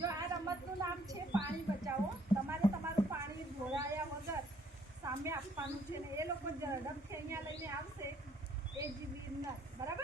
જો આ રમતનું નામ છે પાણી બચાવો. તમારે તમારું પાણી ઢોળાયા વગર સામે આપવાનું છે ને એ લોકો ઝડપથી અહીંયા લઈને આવશે. એ જીવી બરાબર?